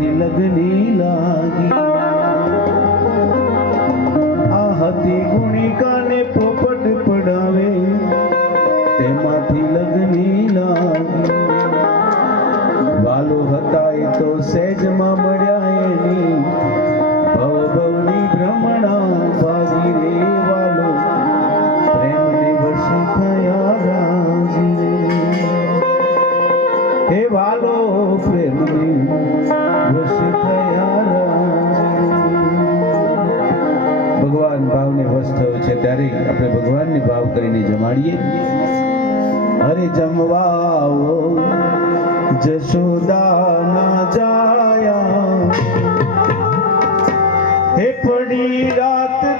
તેમાંથી લગની લાગી આ હતી ગુણિકાને પોપટ પડાવે તેમાંથી લગની લાગી વાલો હતા એ તો સહેજમાં મળ્યા એની ત્યારે આપણે ભગવાનને ભાવ કરીને જમાડીએ. હરે જમવાઓ આવો જશોદા ના જાયા. હે પડી રાત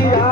दिया